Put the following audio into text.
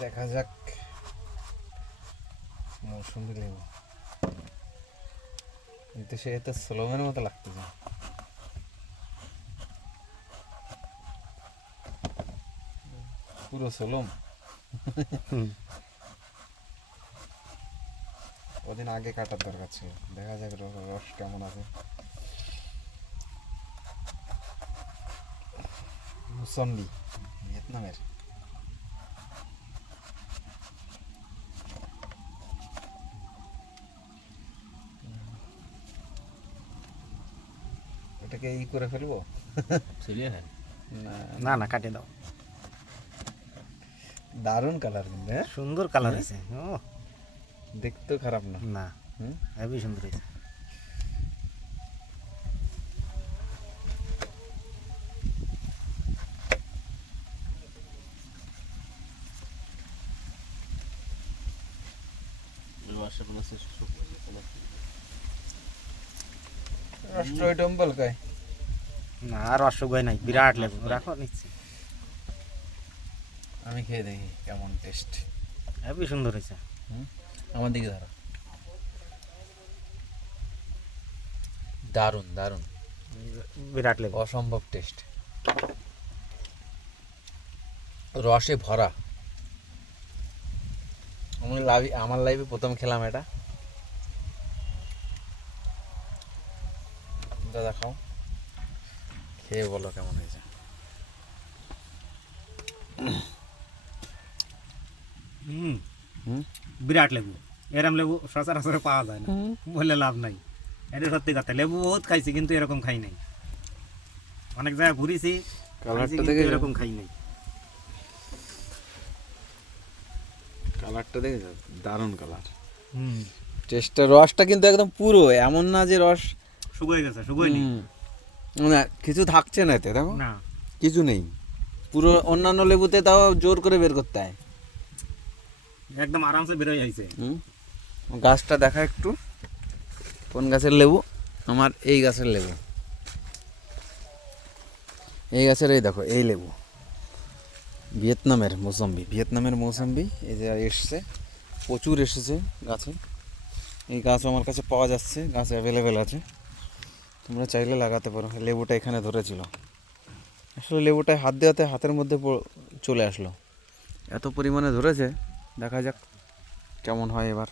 দেখা যাক মৌসুমি লেবু, কিন্তু সে তো সোলমের মতো লাগতেছে। পুরো সোলম। ওদিন আগে কাটার দরকার ছিল। দেখা যাক রস কেমন আছে। মুসম্বি ভিয়েতনামের। এটাকে ই করে ফেলবো? না না, কাটে দাও। দারুণ কালার কিন্তু, হ্যাঁ সুন্দর কালার হয়েছে। ও দেখতেও খারাপ না। না, হেবি সুন্দর হয়েছে। রাষ্ট্রডম্বল কায় না, আর রসগোয় নাই, বিরাট লেবু। রাখো, নিচ্ছি। আমি খেয়ে দেখি কেমন টেস্ট। হেবি সুন্দর হয়েছে। আমার দিকে ধরো। দারুণ দারুণ, বিরাট লেবু। অসম্ভব টেস্ট, রসে ভরা। আমার লাইফে প্রথম খেলাম এটা। দাদা খাও, খেয়ে বলো কেমন হয়েছে। বিরাট লেবু। এরম লেবু সচরাচর পাওয়া যায় না, বলে লাভ নাই। এটা সত্যি কথা, লেবু বহুত খাইছি কিন্তু এরকম খাই নাই। অনেক জায়গায় ঘুরেছি, কালারটা দেখে এরকম খাই নাই। কালারটা দেখে দারুণ কালার। টেস্টটা, রসটা কিন্তু একদম পুরো, এমন না যে রস শুকিয়ে গেছে, শুকিয়ে নেই, না কিছু থাকছে না এতে। দেখো না কিছু নেই পুরো। অন্যান্য লেবুতে তাও জোর করে বের করতে হয়, একদম আরামসে বেরোয় যাইছে। গাছটা দেখা একটু, কোন গাছের লেবু? আমার এই গাছের লেবু, এই গাছের। এই দেখো এই লেবু ভিয়েতনামের মৌসম্বি। ভিয়েতনামের মৌসম্বি এই যে এসছে, প্রচুর এসেছে গাছে। এই গাছ আমার কাছে পাওয়া যাচ্ছে, গাছ অ্যাভেলেবেল আছে, তোমরা চাইলে লাগাতে পারো। লেবুটা এখানে ধরেছিল, আসলে লেবুটায় হাত দেওয়াতে হাতের মধ্যে চলে আসলো, এত পরিমাণে ধরেছে। দেখা যাক কেমন হয় এবার।